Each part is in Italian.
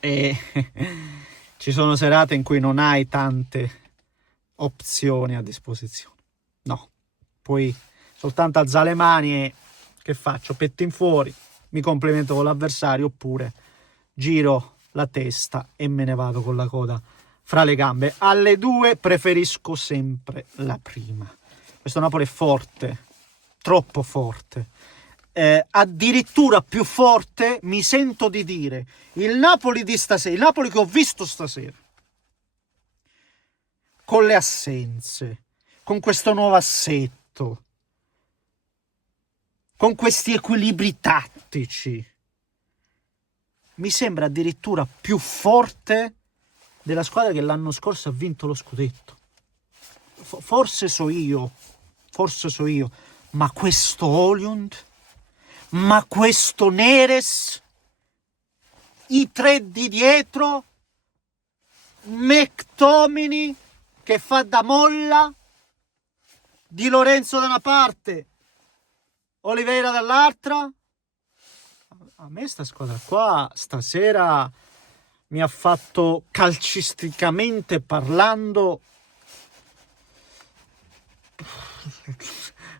e ci sono serate in cui non hai tante opzioni a disposizione. No, puoi soltanto alzare le mani e che faccio? Pettin fuori, mi complimento con l'avversario oppure giro la testa e me ne vado con la coda fra le gambe. Alle due preferisco sempre la prima. Questo Napoli è forte, troppo forte. Addirittura più forte mi sento di dire il Napoli di stasera, il Napoli che ho visto stasera, con le assenze, con questo nuovo assetto, con questi equilibri tattici, mi sembra addirittura più forte della squadra che l'anno scorso ha vinto lo scudetto. Forse so io, ma questo Højlund, ma questo Neres, i tre di dietro, McTominay che fa da molla, Di Lorenzo da una parte, Oliveira dall'altra. A me sta squadra qua stasera mi ha fatto, calcisticamente parlando,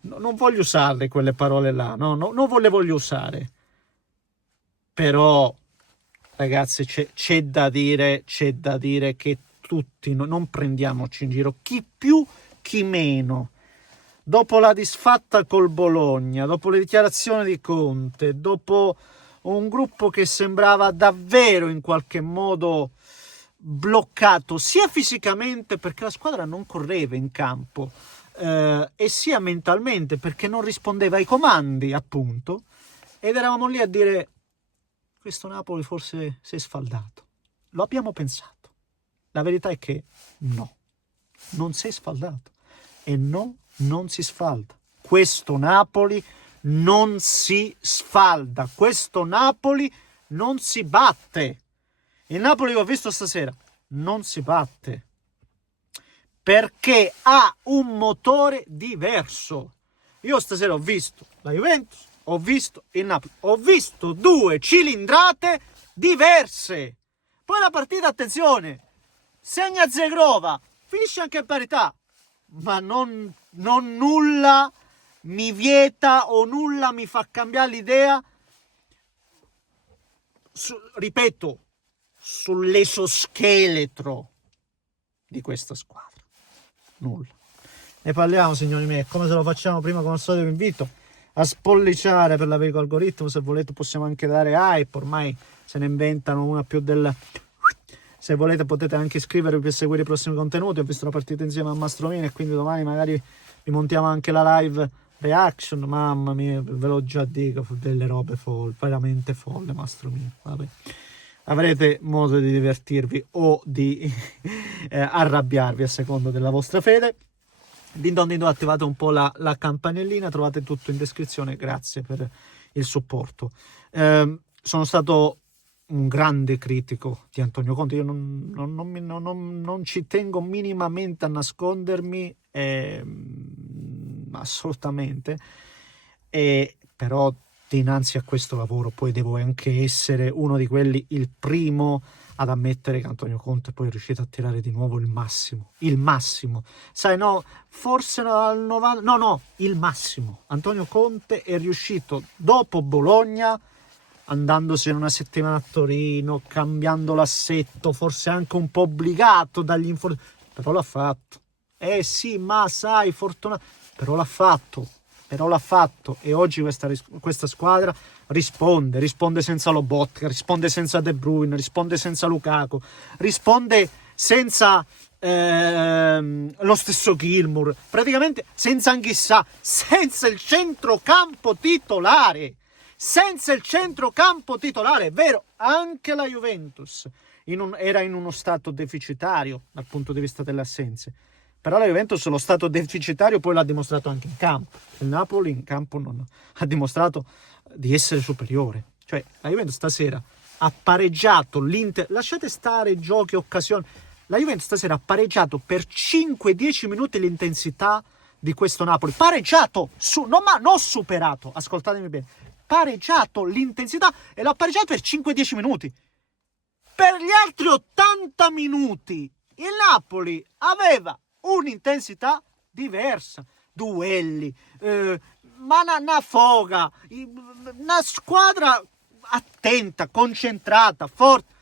non voglio usarle quelle parole là, no, non le voglio usare, però ragazzi c'è da dire che tutti non prendiamoci in giro, chi più chi meno, dopo la disfatta col Bologna, dopo le dichiarazioni di Conte, dopo un gruppo che sembrava davvero in qualche modo bloccato sia fisicamente perché la squadra non correva in campo, e sia mentalmente perché non rispondeva ai comandi, appunto, ed eravamo lì a dire questo Napoli forse si è sfaldato. Lo abbiamo pensato. La verità è che no, non si è sfaldato e no, non si sfalda. Questo Napoli non si sfalda, questo Napoli non si batte. Il Napoli che ho visto stasera non si batte perché ha un motore diverso. Io stasera ho visto la Juventus, ho visto il Napoli, ho visto due cilindrate diverse. Poi la partita, attenzione, segna Zegrova, finisce anche in parità, ma non nulla mi vieta o nulla mi fa cambiare l'idea, ripeto, sull'esoscheletro di questa squadra. Nulla. Ne parliamo, signori miei, come se lo facciamo prima. Come al solito vi invito a spolliciare per l'Avico Algoritmo, se volete possiamo anche dare hype, ormai se ne inventano una più del... Se volete potete anche iscrivervi per seguire i prossimi contenuti. Ho visto la partita insieme a Mastromino e quindi domani magari vi montiamo anche la live reaction. Mamma mia, ve lo già dico, delle robe folle, veramente folle, Mastromino. Vabbè, avrete modo di divertirvi o di arrabbiarvi a seconda della vostra fede. Dindon, attivate un po' la campanellina, trovate tutto in descrizione. Grazie per il supporto. Sono stato un grande critico di Antonio Conte, io non ci tengo minimamente a nascondermi, assolutamente, però dinanzi a questo lavoro poi devo anche essere uno di quelli, il primo ad ammettere che Antonio Conte poi è riuscito a tirare di nuovo il massimo, sai, no, forse al 90, no, il massimo. Antonio Conte è riuscito dopo Bologna, andandosi in una settimana a Torino, cambiando l'assetto, forse anche un po' obbligato dagli infortuni, però l'ha fatto. Sì, ma sai, fortunato, però l'ha fatto, e oggi questa squadra risponde senza Lobotka, risponde senza De Bruyne, risponde senza Lukaku, risponde senza lo stesso Gilmour, praticamente senza Anghissà, senza il centrocampo titolare. Senza il centrocampo titolare, è vero, anche la Juventus era in uno stato deficitario dal punto di vista delle assenze, però la Juventus lo stato deficitario poi l'ha dimostrato anche in campo. Il Napoli in campo non ha dimostrato di essere superiore, cioè la Juventus stasera ha pareggiato l'Inter, lasciate stare giochi, occasioni, la Juventus stasera ha pareggiato per 5-10 minuti l'intensità di questo Napoli, pareggiato, non superato, ascoltatemi bene, pareggiato l'intensità, e l'ha pareggiato per 5-10 minuti. per gli altri 80 minuti il Napoli aveva un'intensità diversa, duelli, ma una foga, una squadra attenta, concentrata, forte,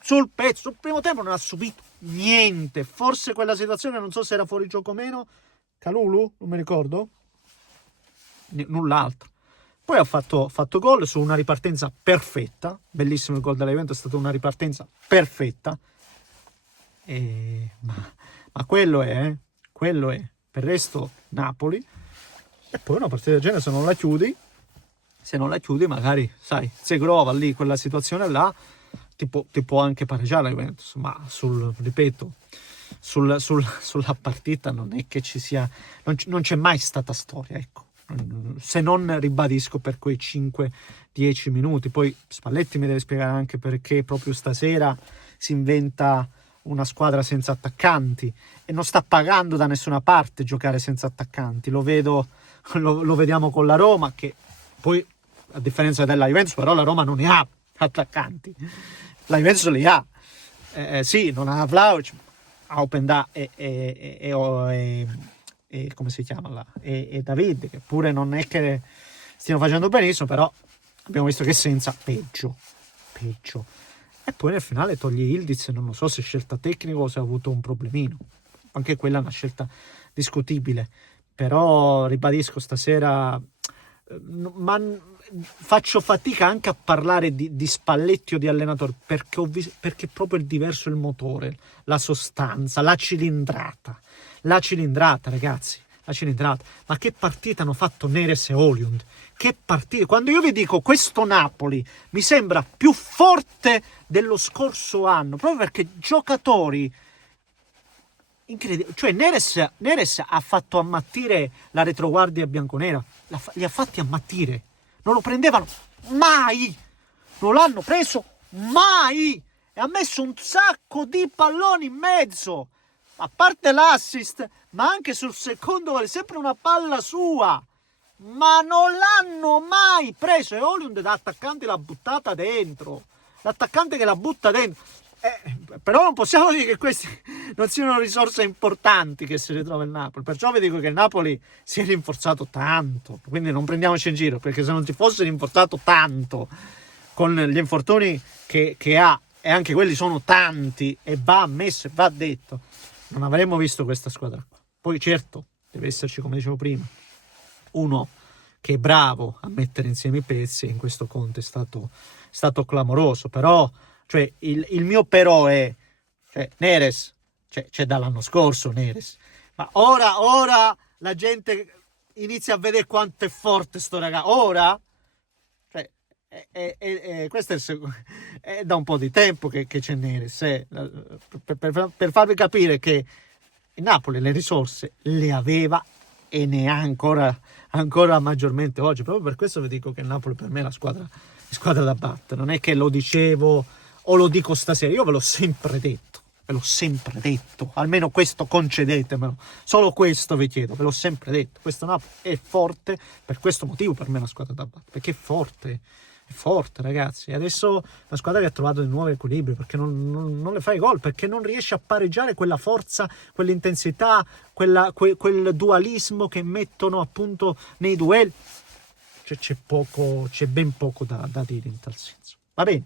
sul pezzo. Sul primo tempo non ha subito niente, forse quella situazione, non so se era fuori gioco o meno, Kalulu, non mi ricordo, null'altro. Poi ha fatto gol su una ripartenza perfetta, bellissimo il gol della Juventus, è stata una ripartenza perfetta, ma quello è, per il resto Napoli. E poi una partita del genere, se non la chiudi magari, sai, se Grova lì, quella situazione là, ti può anche pareggiare la Juventus, ma ripeto, sulla partita non è che ci sia, non c'è mai stata storia, ecco. Se non, ribadisco, per quei 5-10 minuti. Poi Spalletti mi deve spiegare anche perché proprio stasera si inventa una squadra senza attaccanti e non sta pagando da nessuna parte giocare senza attaccanti. Lo vediamo con la Roma, che poi, a differenza della Juventus, però la Roma non ne ha attaccanti, la Juventus li ha. Sì, non ha Vlahovic, ha Openda e come si chiama là? E David, che pure non è che stiano facendo benissimo, però abbiamo visto che senza peggio. E poi nel finale toglie Ildiz, non lo so se è scelta tecnica o se ha avuto un problemino, anche quella è una scelta discutibile, però ribadisco stasera, ma faccio fatica anche a parlare di Spalletti o di allenatore, perché proprio il diverso il motore, la sostanza, la cilindrata, ragazzi, la cilindrata. Ma che partita hanno fatto Neres e Højlund, che partita! Quando io vi dico questo Napoli mi sembra più forte dello scorso anno, proprio perché giocatori incredibili, cioè Neres ha fatto ammattire la retroguardia bianconera, li ha fatti ammattire, non lo prendevano mai, non l'hanno preso mai, e ha messo un sacco di palloni in mezzo, a parte l'assist, ma anche sul secondo gol, sempre una palla sua, ma non l'hanno mai preso. E Højlund da attaccante l'ha buttata dentro, l'attaccante che la butta dentro. Però non possiamo dire che queste non siano risorse importanti che si ritrova il Napoli, perciò vi dico che il Napoli si è rinforzato tanto, quindi non prendiamoci in giro, perché se non ti fosse rinforzato tanto con gli infortuni che ha, e anche quelli sono tanti, e va ammesso e va detto, non avremmo visto questa squadra qua. Poi certo deve esserci, come dicevo prima, uno che è bravo a mettere insieme i pezzi, e in questo Conte è stato clamoroso, però cioè il mio però è, cioè, Neres, c'è dall'anno scorso Neres, ma ora la gente inizia a vedere quanto è forte sto ragazzo, ora, cioè, questo è da un po' di tempo che c'è Neres, per farvi capire che il Napoli le risorse le aveva e ne ha ancora maggiormente oggi. Proprio per questo vi dico che il Napoli per me è la squadra da battere. Non è che lo dicevo o lo dico stasera, io ve l'ho sempre detto, almeno questo concedetemelo, solo questo vi chiedo, ve l'ho sempre detto, questo Napoli è forte, per questo motivo per me è la squadra da battere, perché è forte ragazzi, e adesso la squadra che ha trovato di nuovo equilibrio, perché non le fai gol, perché non riesce a pareggiare quella forza, quell'intensità, quel dualismo che mettono appunto nei duelli. C'è ben poco da dire in tal senso. Va bene,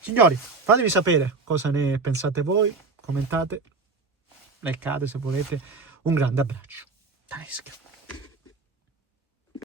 signori, fatemi sapere cosa ne pensate voi, commentate, likeate se volete. Un grande abbraccio da Neschio.